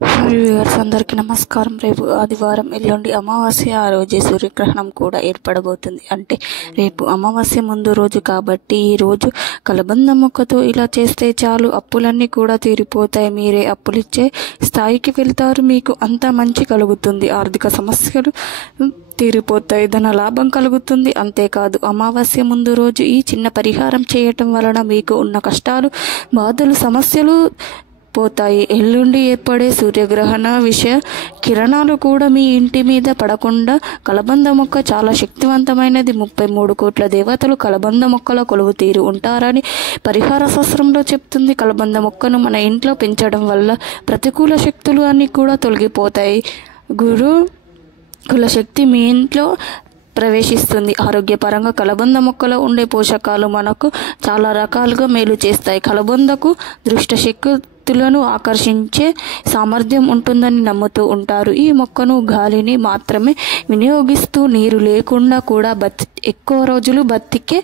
Viewers అందరికీ నమస్కారం. రేపు ఆదివారం, ఎల్లుండి అమావాస్య. ఆ రోజే సూర్యగ్రహణం కూడా ఏర్పడబోతుంది. అంటే రేపు అమావాస్య ముందు రోజు కాబట్టి ఈ రోజు కలబంద మొక్కతో ఇలా చేస్తే చాలు, అప్పులన్నీ కూడా తీరిపోతాయి. మీరే అప్పులిచ్చే స్థాయికి వెళ్తారు. మీకు అంతా మంచి కలుగుతుంది. ఆర్థిక సమస్యలు తీరిపోతాయి. ధన లాభం కలుగుతుంది. అంతేకాదు, అమావాస్య ముందు రోజు ఈ చిన్న పరిహారం చేయటం వలన మీకు ఉన్న కష్టాలు, బాధలు, సమస్యలు పోతాయి. ఎల్లుండి ఏర్పడే సూర్యగ్రహణ కిరణాలు కూడా మీ ఇంటి మీద పడకుండా కలబంద మొక్క చాలా శక్తివంతమైనది. 33 కోట్ల దేవతలు కలబంద మొక్కల కొలువు తీరు ఉంటారని పరిహార శాస్త్రంలో చెప్తుంది. కలబంద మొక్కను మన ఇంట్లో పెంచడం వల్ల ప్రతికూల శక్తులు అన్నీ కూడా తొలగిపోతాయి. కుల శక్తి మీ ఇంట్లో ప్రవేశిస్తుంది. ఆరోగ్యపరంగా కలబంద మొక్కలో ఉండే పోషకాలు మనకు చాలా రకాలుగా మేలు చేస్తాయి. కలబందకు దృష్ట శక్తులను ఆకర్షించే సామర్థ్యం ఉంటుందని నమ్ముతూ ఉంటారు. ఈ మొక్కను గాలిని మాత్రమే వినియోగిస్తూ నీరు లేకుండా కూడా ఎక్కువ రోజులు బతికే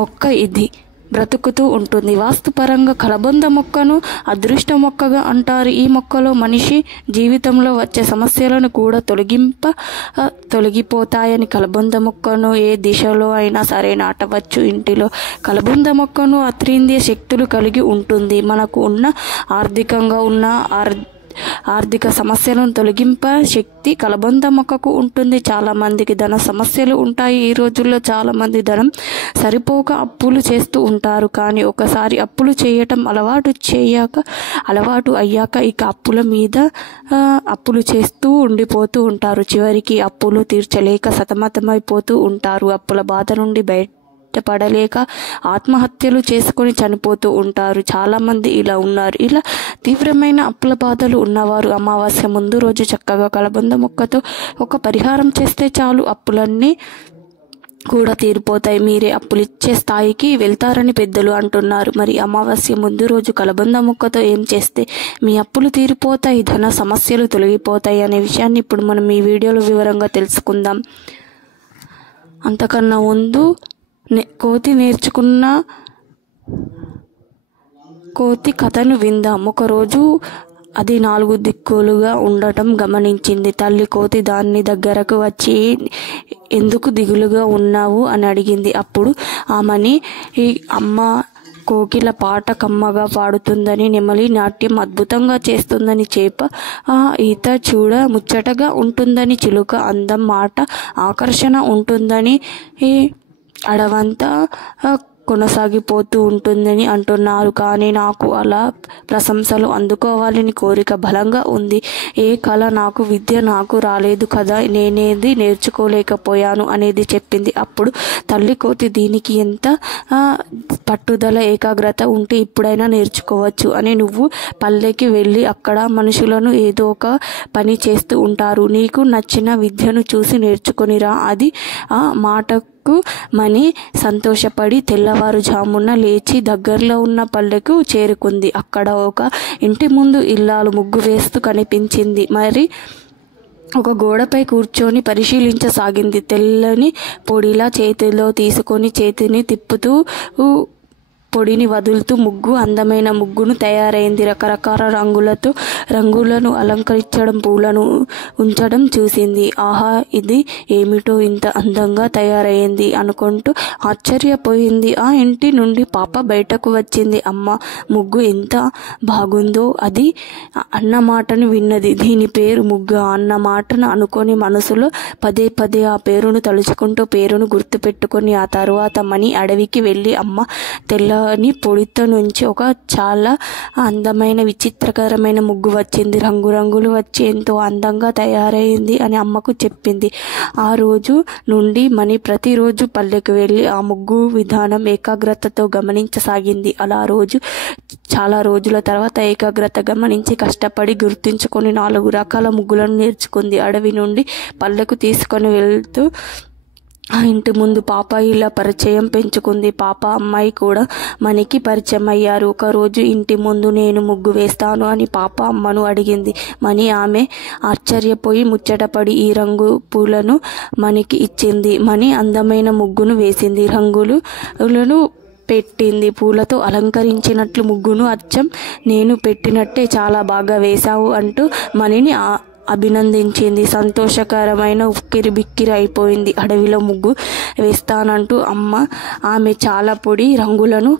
మొక్క ఇది. బ్రతుకుతూ ఉంటుంది. వాస్తుపరంగా కలబంద మొక్కను అదృష్ట మొక్కగా అంటారు. ఈ మొక్కలో మనిషి జీవితంలో వచ్చే సమస్యలను కూడా తొలగిపోతాయని కలబంద మొక్కను ఏ దిశలో అయినా సరే నాటవచ్చు. ఇంటిలో కలబంద మొక్కను అతీంద్రియ శక్తులు కలిగి ఉంటుంది. మనకు ఉన్న ఆర్థికంగా ఉన్న ఆర్థిక సమస్యలను తొలగింప శక్తి కలబంద మొక్కకు ఉంటుంది. చాలా మందికి ధన సమస్యలు ఉంటాయి. ఈ రోజుల్లో చాలా మంది ధనం సరిపోక అప్పులు చేస్తూ ఉంటారు. కానీ ఒకసారి అప్పులు చేయటం అలవాటు అయ్యాక ఇక అప్పుల మీద అప్పులు చేస్తూ ఉండిపోతూ ఉంటారు. చివరికి అప్పులు తీర్చలేక సతమతమైపోతూ ఉంటారు. అప్పుల బాధ నుండి బయటపడలేక ఆత్మహత్యలు చేసుకొని చనిపోతూ ఉంటారు. చాలామంది ఇలా ఉన్నారు. ఇలా తీవ్రమైన అప్పుల బాధలు ఉన్నవారు అమావాస్య ముందు రోజు చక్కగా కలబంద మొక్కతో ఒక పరిహారం చేస్తే చాలు, అప్పులన్నీ కూడా తీరిపోతాయి. మీరే అప్పులిచ్చే స్థాయికి వెళ్తారని పెద్దలు అంటున్నారు. మరి అమావాస్య ముందు రోజు కలబంద మొక్కతో ఏం చేస్తే మీ అప్పులు తీరిపోతాయి, ధన సమస్యలు తొలగిపోతాయి అనే విషయాన్ని ఇప్పుడు మనం ఈ వీడియోలో వివరంగా తెలుసుకుందాం. అంతకన్నా ముందు కోతి కథను విందాం. ఒకరోజు అది 4 దిక్కులుగా ఉండటం గమనించింది. తల్లి కోతి దాన్ని దగ్గరకు వచ్చి, ఎందుకు దిగులుగా ఉన్నావు అని అడిగింది. అప్పుడు ఆమెని అమ్మ కోకిల పాట కమ్మగా పాడుతుందని, నెమలి నాట్యం అద్భుతంగా చేస్తుందని, చేప ఈత చూడ ముచ్చటగా ఉంటుందని, చిలుక అందం మాట ఆకర్షణ ఉంటుందని, అడవంతా కొనసాగిపోతూ ఉంటుందని అంటున్నారు. కానీ నాకు అలా ప్రశంసలు అందుకోవాలని కోరిక బలంగా ఉంది. ఏ కళ నాకు విద్య నాకు రాలేదు కదా, నేనేది నేర్చుకోలేకపోయాను అనేది చెప్పింది. అప్పుడు తల్లి కోతి, దీనికి ఎంత పట్టుదల ఏకాగ్రత ఉంటే ఇప్పుడైనా నేర్చుకోవచ్చు అని. నువ్వు పల్లెకి వెళ్ళి అక్కడ మనుషులను ఏదో ఒక పని చేస్తూ ఉంటారు. నీకు నచ్చిన విద్యను చూసి నేర్చుకొనిరా. అది ఆ మాటకు మని సంతోషపడి తెల్లవారుజామున లేచి దగ్గరలో ఉన్న పల్లెకు చేరుకుంది. అక్కడ ఒక ఇంటి ముందు ఇల్లాలు ముగ్గు వేస్తూ కనిపించింది. మరి ఒక గోడపై కూర్చొని పరిశీలించసాగింది. తెల్లని పొడిలా చేతిలో తీసుకొని చేతిని తిప్పుతూ పొడిని వదులుతూ ముగ్గు అందమైన ముగ్గును తయారైంది. రకరకాల రంగులను అలంకరించడం, పూలను ఉంచడం చూసింది. ఆహా, ఇది ఏమిటో ఇంత అందంగా తయారైంది అనుకుంటూ ఆశ్చర్యపోయింది. ఆ ఇంటి నుండి పాప బయటకు వచ్చింది. అమ్మ, ముగ్గు ఎంత బాగుందో అది అన్న మాటను విన్నది. దీని పేరు ముగ్గు అన్న మాటను అనుకొని మనసులో పదే పదే ఆ పేరును తలుచుకుంటూ పేరును గుర్తుపెట్టుకొని ఆ తరువాత మని అడవికి వెళ్ళి, అమ్మ, తెల్లని పొడితో నుంచి ఒక చాలా అందమైన విచిత్రకరమైన ముగ్గు వచ్చింది. రంగురంగులు వచ్చి ఎంతో అందంగా తయారైంది అని అమ్మకు చెప్పింది. ఆ రోజు నుండి మని ప్రతిరోజు పల్లెకు వెళ్ళి ఆ ముగ్గు విధానం ఏకాగ్రతతో గమనించసాగింది. చాలా రోజుల తర్వాత ఏకాగ్రత గమనించి కష్టపడి గుర్తుంచుకొని 4 రకాల ముగ్గులను నేర్చుకుంది. అడవి నుండి పల్లెకు తీసుకొని వెళ్తూ ఆ ఇంటి ముందు పాప ఇలా పరిచయం పెంచుకుంది. పాప అమ్మాయి కూడా మనకి పరిచయం అయ్యారు. ఒకరోజు ఇంటి ముందు నేను ముగ్గు వేస్తాను అని పాప అమ్మను అడిగింది. మని ఆమె ఆశ్చర్యపోయి ముచ్చటపడి ఈ రంగు పూలను మనకి ఇచ్చింది. మని అందమైన ముగ్గును వేసింది. రంగులను పెట్టింది. పూలతో అలంకరించినట్లు ముగ్గును అచ్చం నేను పెట్టినట్టే చాలా బాగా వేశావు అంటూ మణిని అభినందించింది. సంతోషకరమైన ఉక్కిరిబిక్కిరి అయిపోయింది. అడవిలో ముగ్గు వేస్తానంటూ ఆమె చాలా పొడి రంగులను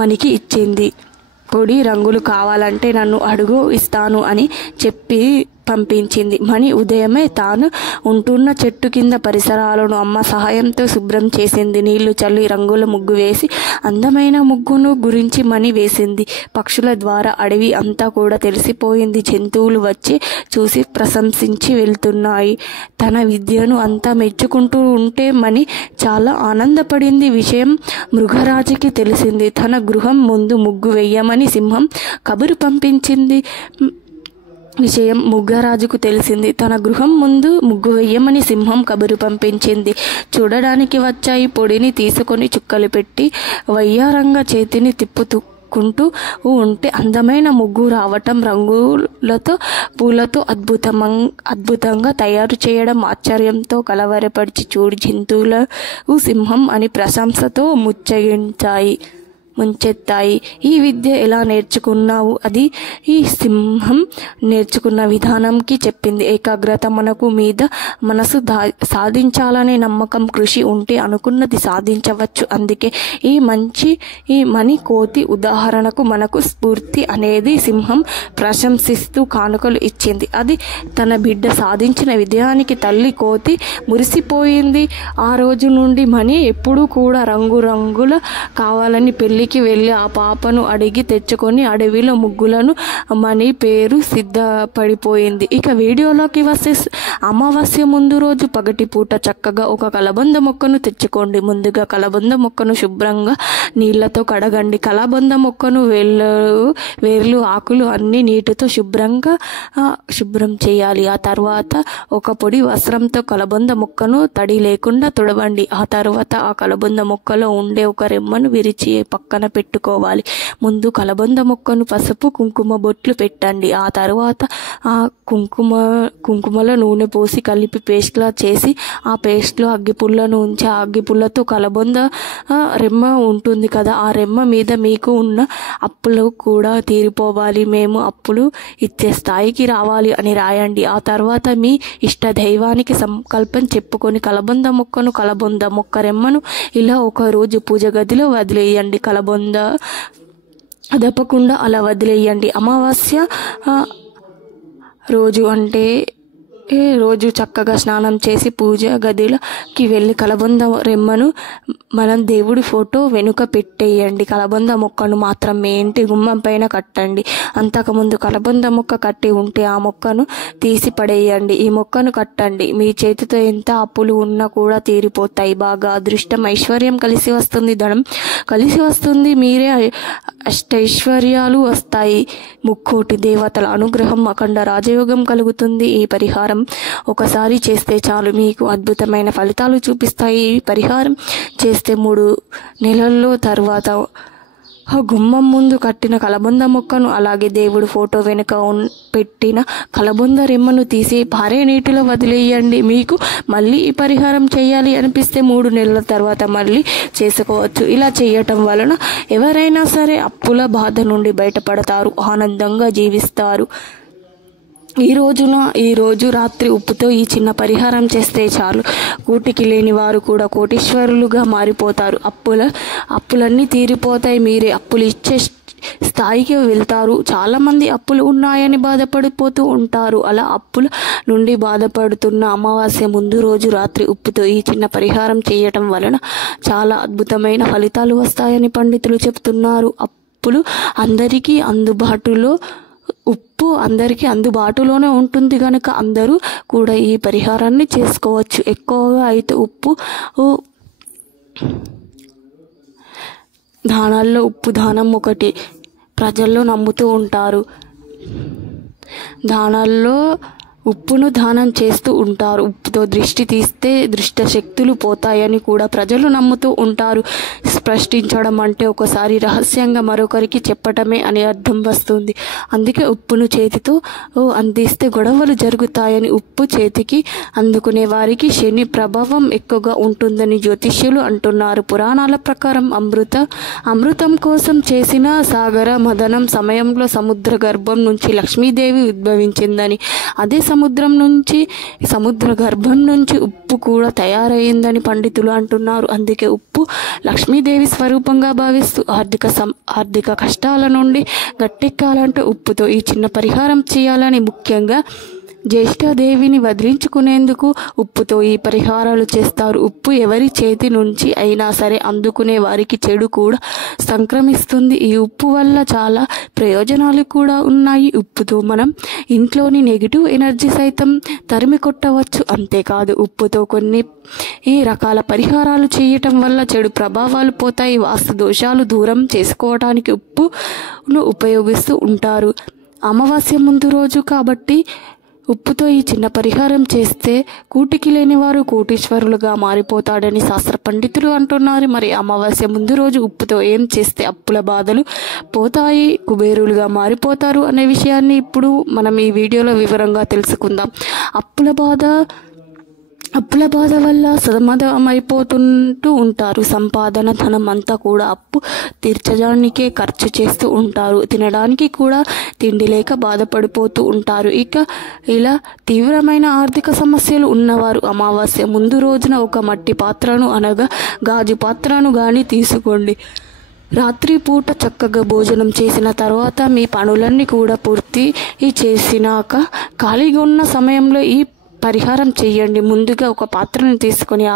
మణికి ఇచ్చింది. పొడి రంగులు కావాలంటే నన్ను అడుగు, ఇస్తాను అని చెప్పి పంపించింది. మణి ఉదయమే తాను ఉంటున్న చెట్టు కింద పరిసరాలను అమ్మ సహాయంతో శుభ్రం చేసింది. నీళ్లు చల్లి రంగుల ముగ్గు వేసి అందమైన ముగ్గును గురించి మణి వేసింది. పక్షుల ద్వారా అడవి అంతా కూడా తెలిసిపోయింది. జంతువులు వచ్చి చూసి ప్రశంసించి వెళ్తున్నాయి. తన విద్యను అంతా మెచ్చుకుంటూ ఉంటే మణి చాలా ఆనందపడింది. విషయం మృగరాజుకి తెలిసింది. తన గృహం ముందు ముగ్గు వేయమని సింహం కబురు పంపించింది. విషయం ముగ్గరాజుకు తెలిసింది. తన గృహం ముందు ముగ్గు వేయమని సింహం కబురు పంపించింది. చూడడానికి వచ్చాయి. పొడిని తీసుకొని చుక్కలు పెట్టి వయ్యారంగా చేతిని తిప్పుకుంటూ ఉంటే అందమైన ముగ్గు రావటం, రంగులతో పూలతో అద్భుతంగా తయారు చేయడం ఆశ్చర్యంతో కలవరపరిచి చూడి జంతువులు సింహం అని ప్రశంసతో ముంచెత్తాయి. ఈ విద్య ఎలా నేర్చుకున్నావు? అది ఈ సింహం నేర్చుకున్న విధానంకి చెప్పింది. ఏకాగ్రత మనసు సాధించాలనే నమ్మకం, కృషి ఉంటే అనుకున్నది సాధించవచ్చు. అందుకే ఈ మణి కోతి ఉదాహరణకు మనకు స్ఫూర్తి అనేది సింహం ప్రశంసిస్తూ కానుకలు ఇచ్చింది. అది తన బిడ్డ సాధించిన విజయానికి తల్లి కోతి మురిసిపోయింది. ఆ రోజు నుండి మణి ఎప్పుడూ కూడా రంగుల కావాలని పెళ్లికి వెళ్ళి ఆ పాపను అడిగి తెచ్చుకొని అడవిలో ముగ్గులను మణి పేరు సిద్ధపడిపోయింది. ఇక వీడియోలోకి వస్తే అమావాస్య ముందు రోజు పగటిపూట చక్కగా ఒక కలబంద మొక్కను తెచ్చుకోండి. ముందుగా కలబంద మొక్కను శుభ్రంగా నీళ్లతో కడగండి. కలబంద మొక్కను వేర్లు ఆకులు అన్ని నీటితో శుభ్రం చేయాలి. ఆ తర్వాత ఒక పొడి వస్త్రంతో కలబంద మొక్కను తడి లేకుండా తుడవండి. ఆ తర్వాత ఆ కలబంద మొక్కలో ఉండే ఒక రెమ్మను విరిచి పక్కన పెట్టుకోవాలి. ముందు కలబంద మొక్కను పసుపు కుంకుమ బొట్లు పెట్టండి. ఆ తర్వాత ఆ కుంకుమలో నూనె పోసి కలిపి పేస్ట్లా చేసి ఆ పేస్ట్లో అగ్గిపుల్లను ఉంచి ఆ అగ్గిపుల్లతో కలబంద రెమ్మ ఉంటుంది కదా, ఆ రెమ్మ మీద మీకు ఉన్న అప్పులు కూడా తీరిపోవాలి, మేము అప్పులు ఇచ్చే స్థాయికి రావాలి అని రాయండి. ఆ తర్వాత మీ ఇష్ట దైవానికి సంకల్పం చెప్పుకొని కలబంద మొక్క రెమ్మను ఇలా ఒక రోజు పూజ గదిలో వదిలేయండి. కలబంద అదపకుండా అలా వదిలేయండి. అమావాస్య రోజు చక్కగా స్నానం చేసి పూజ గదిలోకి వెళ్ళి కలబంద రెమ్మను మనం దేవుడి ఫోటో వెనుక పెట్టేయండి. కలబంద మొక్కను మాత్రం మీ ఇంటి గుమ్మం పైన కట్టండి. అంతకుముందు కలబంద మొక్క కట్టి ఉంటే ఆ మొక్కను తీసి పడేయండి. ఈ మొక్కను కట్టండి. మీ చేతితో ఎంత అప్పులు ఉన్నా కూడా తీరిపోతాయి. బాగా అదృష్టం, ఐశ్వర్యం కలిసి వస్తుంది, ధనం కలిసి వస్తుంది, మీరే అష్టైశ్వర్యాలు వస్తాయి. ముక్కోటి దేవతల అనుగ్రహం, అఖండ రాజయోగం కలుగుతుంది. ఈ పరిహారం ఒకసారి చేస్తే చాలు, మీకు అద్భుతమైన ఫలితాలు చూపిస్తాయి. ఈ పరిహారం చేస్తే 3 నెలల్లో తర్వాత గుమ్మం ముందు కట్టిన కలబంద మొక్కను అలాగే దేవుడి ఫోటో వెనుక పెట్టిన కలబంద రెమ్మను తీసి పారే నీటిలో వదిలేయండి. మీకు మళ్ళీ ఈ పరిహారం చేయాలి అనిపిస్తే 3 నెలల తర్వాత మళ్ళీ చేసుకోవచ్చు. ఇలా చేయటం వలన ఎవరైనా సరే అప్పుల బాధ నుండి బయటపడతారు, ఆనందంగా జీవిస్తారు. ఈ రోజు రాత్రి ఉప్పుతో ఈ చిన్న పరిహారం చేస్తే చాలు, కూటికి లేని వారు కూడా కోటీశ్వరులుగా మారిపోతారు. అప్పులన్నీ తీరిపోతాయి. మీరే అప్పులు ఇచ్చే స్థాయికి వెళ్తారు. చాలామంది అప్పులు ఉన్నాయని బాధపడిపోతూ ఉంటారు. అలా అప్పుల నుండి బాధపడుతున్న అమావాస్య ముందు రోజు రాత్రి ఉప్పుతో ఈ చిన్న పరిహారం చేయటం వలన చాలా అద్భుతమైన ఫలితాలు వస్తాయని పండితులు చెప్తున్నారు. ఉప్పు అందరికీ అందుబాటులోనే ఉంటుంది కనుక అందరూ కూడా ఈ పరిహారాన్ని చేసుకోవచ్చు. ఎక్కువగా అయితే ఉప్పు దానాల్లో ఉప్పు దానం ఒకటి ప్రజల్లో నమ్ముతూ ఉంటారు. దానాల్లో ఉప్పును దానం చేస్తూ ఉంటారు. ఉప్పుతో దృష్టి తీస్తే దుష్ట శక్తులు పోతాయని కూడా ప్రజలు నమ్ముతూ ఉంటారు. స్పష్టించడం అంటే ఒకసారి రహస్యంగా మరొకరికి చెప్పటమే అని అర్థం వస్తుంది. అందుకే ఉప్పును చేతితో అందిస్తే గొడవలు జరుగుతాయని, ఉప్పు చేతికి అందుకునే వారికి శని ప్రభావం ఎక్కువగా ఉంటుందని జ్యోతిష్యులు అంటున్నారు. పురాణాల ప్రకారం అమృతం కోసం చేసిన సాగర మథనం సమయంలో సముద్ర గర్భం నుంచి లక్ష్మీదేవి ఉద్భవించిందని, అదే సముద్ర గర్భం నుంచి ఉప్పు కూడా తయారైందని పండితులు అంటున్నారు. అందుకే ఉప్పు లక్ష్మీదేవి స్వరూపంగా భావిస్తూ ఆర్థిక కష్టాల నుండి గట్టెక్కాలంటే ఉప్పుతో ఈ చిన్న పరిహారం చేయాలని, ముఖ్యంగా జ్యేష్ఠదేవిని వదిలించుకునేందుకు ఉప్పుతో ఈ పరిహారాలు చేస్తారు. ఉప్పు ఎవరి చేతి నుంచి అయినా సరే అందుకునే వారికి చెడు కూడా సంక్రమిస్తుంది. ఈ ఉప్పు వల్ల చాలా ప్రయోజనాలు కూడా ఉన్నాయి. ఉప్పుతో మనం ఇంట్లోని నెగిటివ్ ఎనర్జీ సైతం తరిమి కొట్టవచ్చు. అంతేకాదు, ఉప్పుతో కొన్ని రకాల పరిహారాలు చేయటం వల్ల చెడు ప్రభావాలు పోతాయి. వాస్తు దోషాలు దూరం చేసుకోవడానికి ఉప్పును ఉపయోగిస్తూ ఉంటారు. అమావాస్య ముందు రోజు కాబట్టి ఉప్పుతో ఈ చిన్న పరిహారం చేస్తే కూటికి లేనివారు కోటీశ్వరులుగా మారిపోతాడని శాస్త్ర పండితులు అంటున్నారు. మరి అమావాస్య ముందు రోజు ఉప్పుతో ఏం చేస్తే అప్పుల బాధలు పోతాయి, కుబేరులుగా మారిపోతారు అనే విషయాన్ని ఇప్పుడు మనం ఈ వీడియోలో వివరంగా తెలుసుకుందాం. అప్పుల బాధ వల్ల సతమతమైపోతుంటూ ఉంటారు. సంపాదన ధనం అంతా కూడా అప్పు తీర్చడానికే ఖర్చు చేస్తూ ఉంటారు. తినడానికి కూడా తిండి లేక బాధపడిపోతూ ఉంటారు. ఇలా తీవ్రమైన ఆర్థిక సమస్యలు ఉన్నవారు అమావాస్య ముందు రోజున ఒక మట్టి పాత్రను అనగా గాజు పాత్రను కానీ తీసుకోండి. రాత్రి పూట చక్కగా భోజనం చేసిన తర్వాత మీ పనులన్నీ కూడా పూర్తి చేసినాక ఖాళీగా ఉన్న సమయంలో ఈ పరిహారం చేయండి. ముందుగా ఒక పాత్రను తీసుకొని ఆ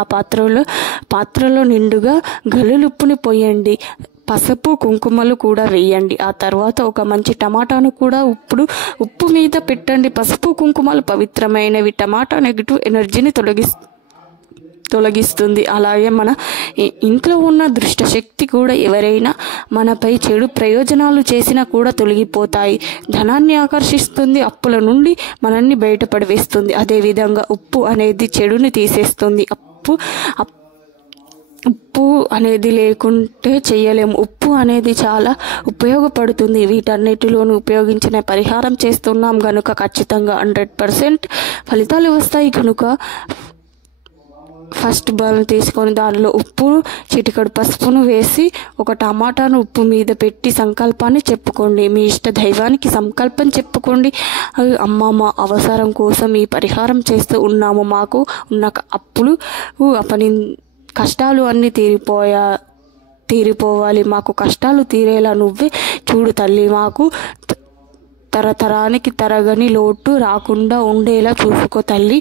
పాత్రలో నిండుగా గల్లులుప్పుని పోయండి. పసుపు కుంకుమలు కూడా వేయండి. ఆ తర్వాత ఒక మంచి టమాటాను కూడా ఉప్పు మీద పెట్టండి. పసుపు కుంకుమలు పవిత్రమైనవి. టమాటా నెగిటివ్ ఎనర్జీని తొలగిస్తుంది. అలాగే మన ఇంట్లో ఉన్న దుష్ట శక్తి కూడా ఎవరైనా మనపై చెడు ప్రయోజనాలు చేసినా కూడా తొలగిపోతాయి. ధనాన్ని ఆకర్షిస్తుంది. అప్పుల నుండి మనల్ని బయటపడివేస్తుంది. అదేవిధంగా ఉప్పు అనేది చెడుని తీసేస్తుంది. ఉప్పు అనేది లేకుంటే చేయలేము. ఉప్పు అనేది చాలా ఉపయోగపడుతుంది. వీటన్నిటిలోనూ ఉపయోగించిన పరిహారం చేస్తున్నాం కనుక ఖచ్చితంగా 100% ఫలితాలు వస్తాయి. కనుక ఫస్ట్ బౌల్ తీసుకొని దానిలో ఉప్పు, చిటికెడు పసుపును వేసి ఒక టమాటాను ఉప్పు మీద పెట్టి సంకల్పాన్ని చెప్పుకోండి. మీ ఇష్ట దైవానికి సంకల్పం చెప్పుకోండి. అమ్మ, మా అవసరం కోసం ఈ పరిహారం చేస్తూ ఉన్నాము. మాకు ఉన్న అప్పులు కష్టాలు అన్నీ తీరిపోవాలి. మాకు కష్టాలు తీరేలా నువ్వే చూడు తల్లి. మాకు తరతరానికి తరగని లోటు రాకుండా ఉండేలా చూసుకో తల్లి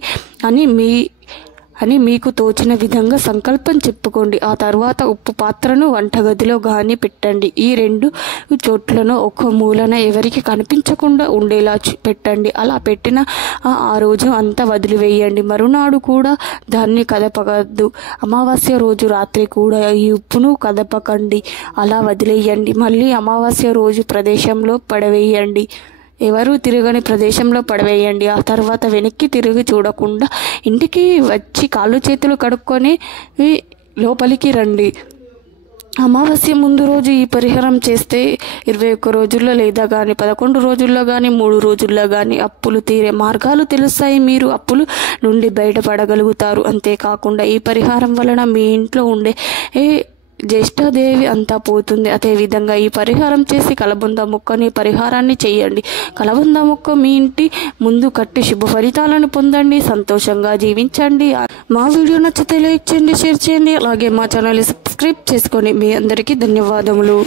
అని మీకు తోచిన విధంగా సంకల్పం చెప్పుకోండి. ఆ తర్వాత ఉప్పు పాత్రను వంటగదిలో కానీ పెట్టండి. ఈ 2 చోట్లను ఒక మూలన ఎవరికి కనిపించకుండా ఉండేలా పెట్టండి. అలా పెట్టిన ఆ రోజు అంతా వదిలివేయండి. మరునాడు కూడా దాన్ని కదపగద్దు. అమావాస్య రోజు రాత్రి కూడా ఈ ఉప్పును కదపకండి. అలా వదిలేయండి. మళ్ళీ అమావాస్య రోజు ప్రదేశంలో పడవేయండి. ఎవరు తిరగని ప్రదేశంలో పడవేయండి. ఆ తర్వాత వెనక్కి తిరిగి చూడకుండా ఇంటికి వచ్చి కాళ్ళు చేతులు కడుక్కొని లోపలికి రండి. అమావాస్య ముందు రోజు ఈ పరిహారం చేస్తే 21 రోజుల్లో లేదా కానీ 11 రోజుల్లో కానీ 3 రోజుల్లో కానీ అప్పులు తీరే మార్గాలు తెలుస్తాయి. మీరు అప్పులు నుండి బయటపడగలుగుతారు. అంతేకాకుండా ఈ పరిహారం వలన మీ ఇంట్లో ఉండే జ్యేష్ఠదేవి అంతా పోతుంది. అదేవిధంగా ఈ పరిహారం చేసి కలబంద మొక్కని పరిహారాన్ని చేయండి. కలబంద మొక్క మీ ఇంటి ముందు కట్టి శుభ ఫలితాలను పొందండి. సంతోషంగా జీవించండి. మా వీడియో నచ్చితే లైక్ చేయండి, షేర్ చేయండి. అలాగే మా ఛానల్ని సబ్స్క్రైబ్ చేసుకోండి. మీ అందరికీ ధన్యవాదములు.